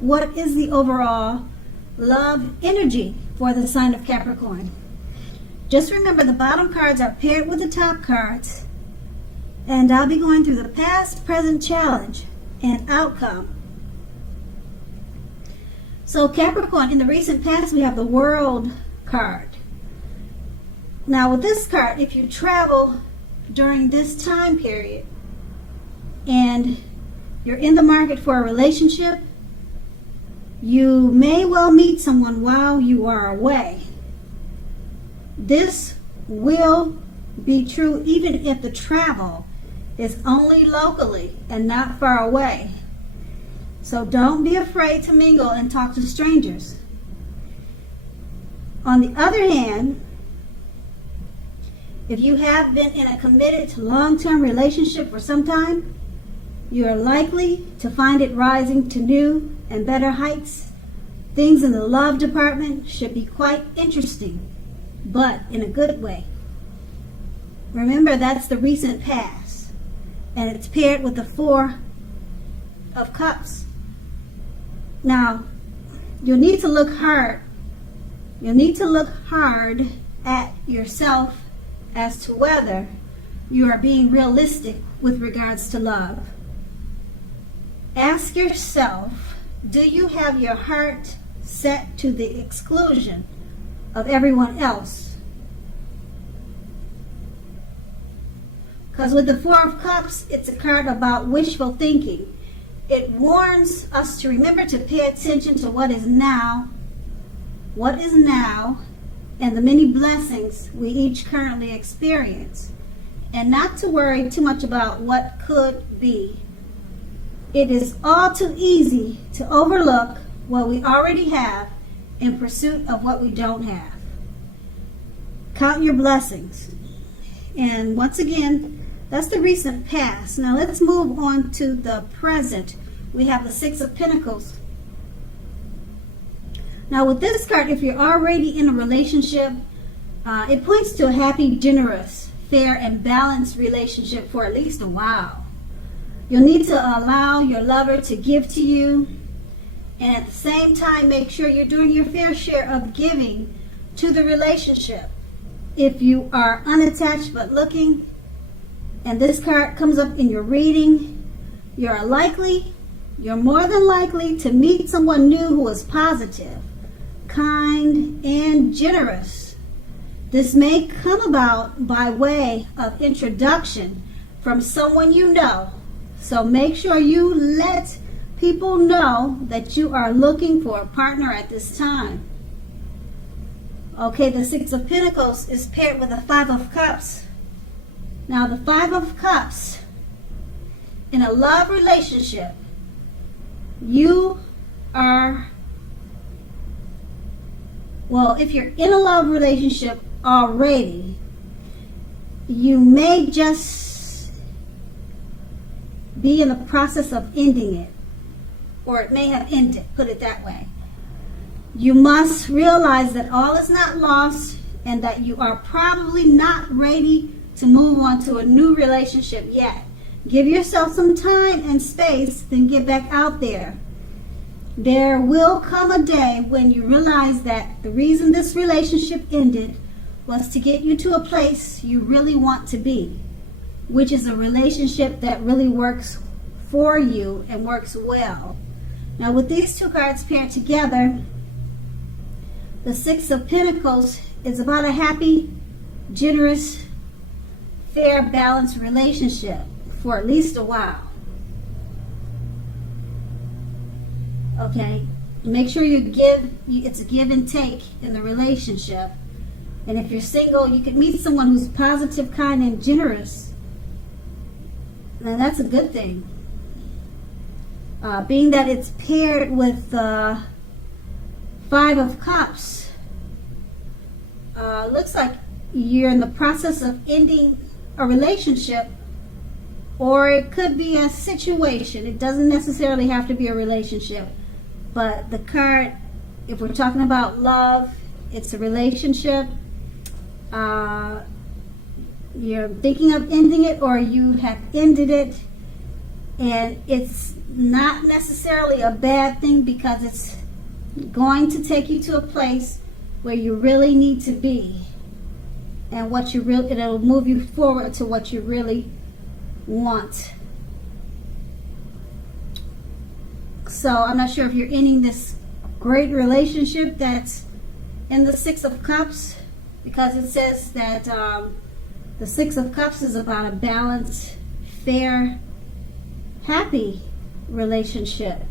what is the overall love energy for the sign of Capricorn. Just remember, the bottom cards are paired with the top cards, and I'll be going through the past, present, challenge, and outcome. So Capricorn, in the recent past, we have the World card. Now with this card, if you travel during this time period and you're in the market for a relationship, you may well meet someone while you are away. This will be true even if the travel is only locally and not far away. So don't be afraid to mingle and talk to strangers. On the other hand, if you have been in a committed long-term relationship for some time, you are likely to find it rising to new and better heights. Things in the love department should be quite interesting, but in a good way. Remember, that's the recent past, and it's paired with the Four of Cups. Now, you'll need to look hard. You'll need to look hard at yourself as to whether you are being realistic with regards to love. Ask yourself, do you have your heart set to the exclusion of everyone else? Because with the Four of Cups, it's a card about wishful thinking. It warns us to remember to pay attention to what is now, and the many blessings we each currently experience, and not to worry too much about what could be. It is all too easy to overlook what we already have in pursuit of what we don't have. Count your blessings. And once again, that's the recent past. Now let's move on to the present. We have the Six of Pentacles. Now with this card, if you're already in a relationship, it points to a happy, generous, fair, and balanced relationship for at least a while. You'll need to allow your lover to give to you, and at the same time make sure you're doing your fair share of giving to the relationship. If you are unattached but looking, and this card comes up in your reading, you're more than likely to meet someone new who is positive, kind, and generous. This may come about by way of introduction from someone you know. So make sure you let people know that you are looking for a partner at this time. Okay, the Six of Pentacles is paired with the Five of Cups. Now the Five of Cups, in a love relationship, you are, well, if you're in a love relationship already, you may just be in the process of ending it, or it may have ended, put it that way. You must realize that all is not lost and that you are probably not ready to move on to a new relationship yet. Give yourself some time and space, then get back out there. There will come a day when you realize that the reason this relationship ended was to get you to a place you really want to be, which is a relationship that really works for you and works well. Now with these two cards paired together, the Six of Pentacles is about a happy, generous, fair, balanced relationship for at least a while. Okay, make sure it's a give and take in the relationship. And if you're single, you could meet someone who's positive, kind, and generous. Now that's a good thing. Being that it's paired with the Five of Cups, looks like you're in the process of ending a relationship, or it could be a situation. It doesn't necessarily have to be a relationship. But the card, if we're talking about love, it's a relationship. You're thinking of ending it, or you have ended it, and it's not necessarily a bad thing, because it's going to take you to a place where you really need to be, and what you really, it'll move you forward to what you really want. So I'm not sure if you're ending this great relationship that's in the Six of Cups, because it says that the Six of Cups is about a balanced, fair, happy relationship.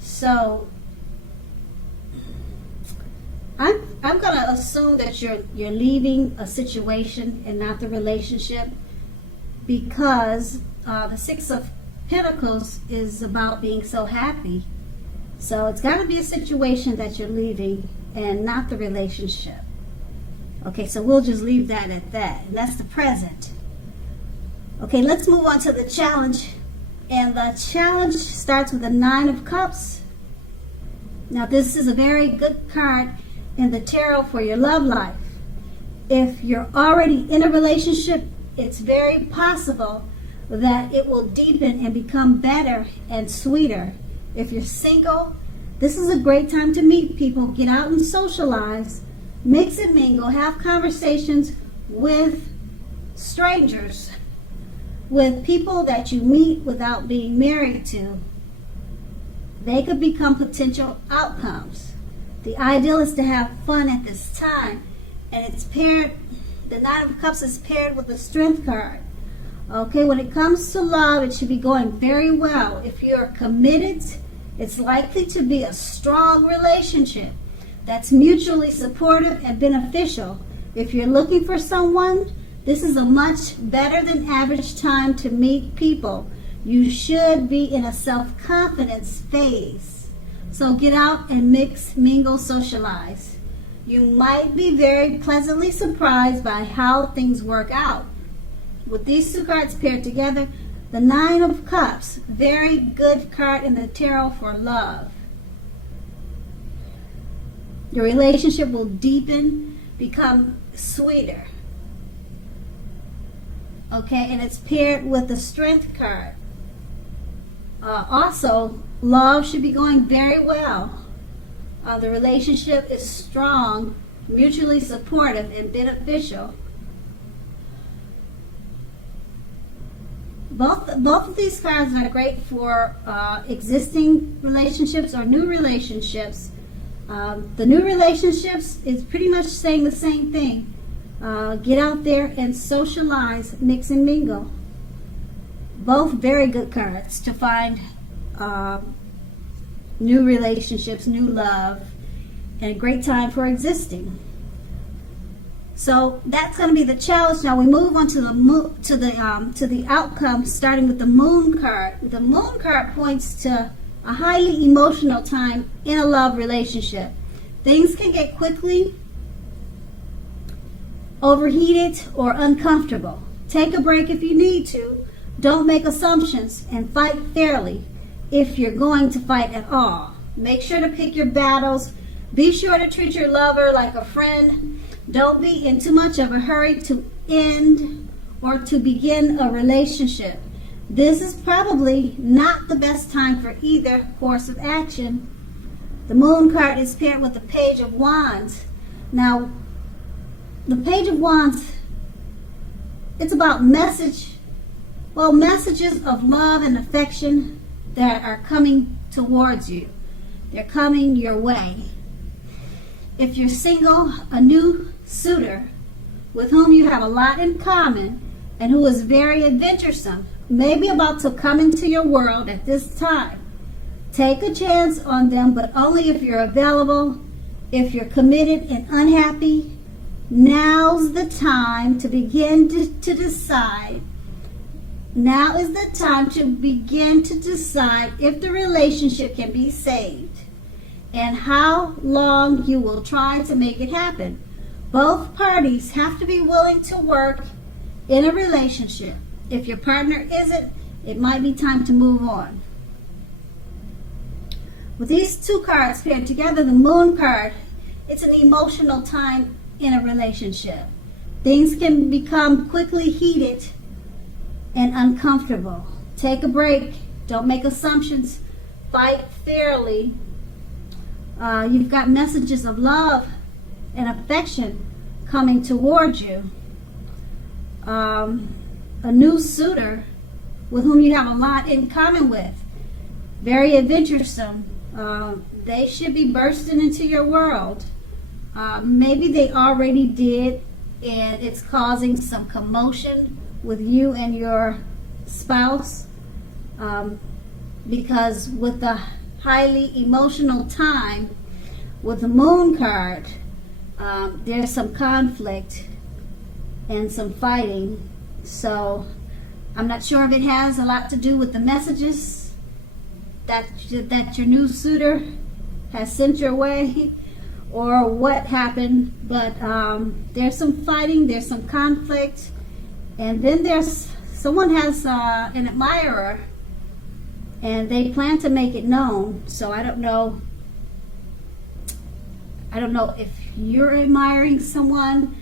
So I'm gonna assume that you're leaving a situation and not the relationship, because the Six of Pentacles is about being so happy. So it's got to be a situation that you're leaving and not the relationship. Okay, so we'll just leave that at that. And that's the present. Okay, let's move on to the challenge. And the challenge starts with the Nine of Cups. Now, this is a very good card in the tarot for your love life. If you're already in a relationship, it's very possible that it will deepen and become better and sweeter. If you're single, this is a great time to meet people, get out and socialize, mix and mingle, have conversations with strangers, with people that you meet without being married to. They could become potential outcomes. The ideal is to have fun at this time, and it's paired, the Nine of Cups is paired with the Strength card. Okay, when it comes to love, it should be going very well. If you're committed, it's likely to be a strong relationship that's mutually supportive and beneficial. If you're looking for someone, this is a much better than average time to meet people. You should be in a self-confidence phase. So get out and mix, mingle, socialize. You might be very pleasantly surprised by how things work out. With these two cards paired together, the Nine of Cups, very good card in the tarot for love. Your relationship will deepen, become sweeter. Okay, and it's paired with the Strength card. Also, love should be going very well. The relationship is strong, mutually supportive, and beneficial. Both of these cards are great for existing relationships or new relationships. The new relationships is pretty much saying the same thing. Get out there and socialize, mix and mingle. Both very good cards to find new relationships, new love, and a great time for existing. So that's going to be the challenge. Now we move on to the outcome, starting with the Moon card. The Moon card points to a highly emotional time in a love relationship. Things can get quickly overheated or uncomfortable. Take a break if you need to. Don't make assumptions, and fight fairly if you're going to fight at all. Make sure to pick your battles. Be sure to treat your lover like a friend. Don't be in too much of a hurry to end or to begin a relationship. This is probably not the best time for either course of action. The Moon card is paired with the Page of Wands. Now, the Page of Wands, it's about messages of love and affection that are coming towards you. They're coming your way. If you're single, a new suitor with whom you have a lot in common and who is very adventuresome may be about to come into your world at this time. Take a chance on them, but only if you're available. If you're committed and unhappy, now's the time to begin to decide. Now is the time to begin to decide if the relationship can be saved and how long you will try to make it happen. Both parties have to be willing to work in a relationship. If your partner isn't, it might be time to move on. With these two cards paired together, the Moon card, it's an emotional time in a relationship. Things can become quickly heated and uncomfortable. Take a break Don't make assumptions. Fight fairly. You've got messages of love and affection coming towards you. A new suitor with whom you have a lot in common with. Very adventuresome. They should be bursting into your world. Maybe they already did, and it's causing some commotion with you and your spouse. Because with the highly emotional time, with the moon card, there's some conflict and some fighting. So I'm not sure if it has a lot to do with the messages that your new suitor has sent your way, or what happened, but there's some fighting, there's some conflict, and then there's someone has an admirer, and they plan to make it known. So I don't know if you're admiring someone.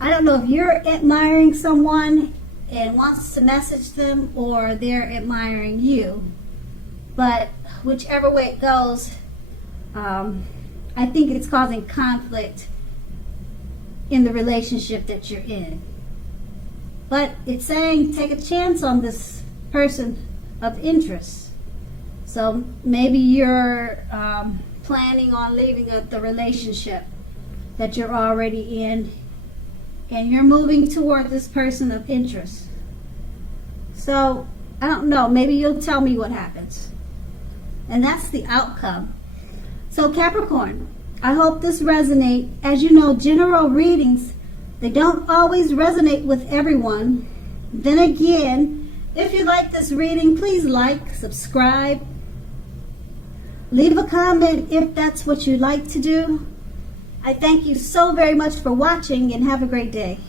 I don't know if you're admiring someone and wants to message them, or they're admiring you. But whichever way it goes, I think it's causing conflict in the relationship that you're in. But it's saying take a chance on this person of interest. So maybe you're planning on leaving the relationship that you're already in, and you're moving toward this person of interest. So I don't know, maybe you'll tell me what happens. And that's the outcome. So Capricorn, I hope this resonates. As you know, general readings, they don't always resonate with everyone. Then again, if you like this reading, please like, subscribe, leave a comment if that's what you like to do. I thank you so very much for watching, and have a great day.